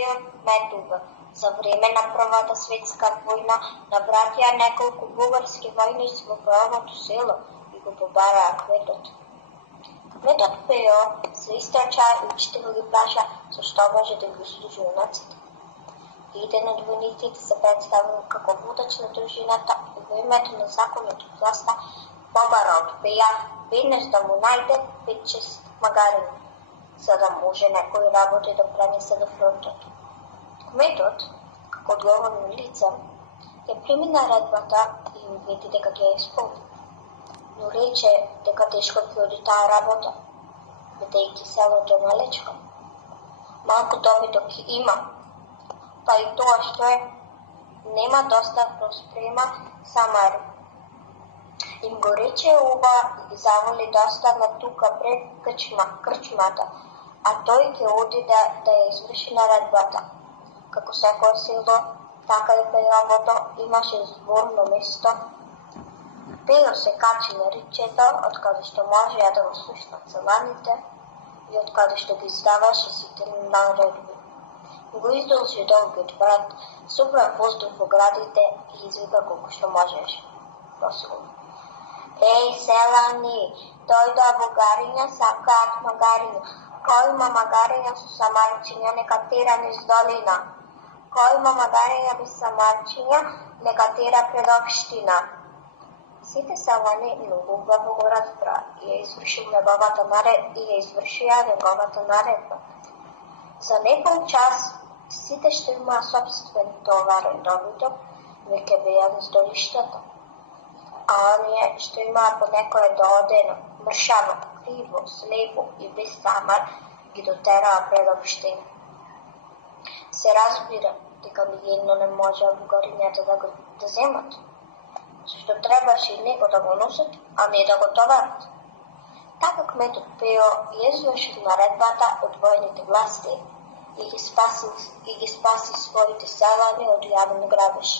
bio Metuga. Za vrijeme na Prvата svetska vojna navratija nekoliko bugarski vojnici v Beogradu selo и го побара кметот. Кметот Пео се изтрча и учителя ги праша защо може да ги служи юнаците. Един от войниците се представил како водач на дружината и во името на законот и власта побара од Пеја веднаш да му најде 5-6 магарини, за да може некои работи да пренесе до фронтот. Кметот, како одговорно лице, ја прими наредбата и види дека ќе ја исполни. Но рече дека тешко ќе оди таа работа, бидејќи селото е малечко. Малку добиток има, па и тоа што е, нема достатно спрема самари. Им го рече ова и ги заволи да останат тука пред крчмата, а тој ќе оди да ја изврши наредбата. Како секој село, така и Пејовото имаше зборно место. Пејо се качи на ричето, од каде што можеа да го слушнат селаните и од каде што ги издаваше сите наредби. Го издолжи долгиот брат, супра воздух во градите и извика колку што можеше. Просилно. Еј, селани, дојдоа бугариња, сакаат магариња. Кој има магариња со самарчиња, нека тера низ долина. Кој има магариња без самарчиња, нека тера пред општина. Сите селани многу убаво го разбра и ја извршија неговата наредба. За некој час сите што имаа сопствен товарен добиток веќе беа низ долиштата, а оние што имаа по некое доодено, мршаво, криво, слепо и без самар ги дотераа пред општина. Се разбира дека ниедно не можеа бугарињата да земат, зашто требаше и него да го носат, а не да го товарат. Така кметот Пео ја извршил наредбата од војните власти и ги спаси своите селани од јавен грабеж.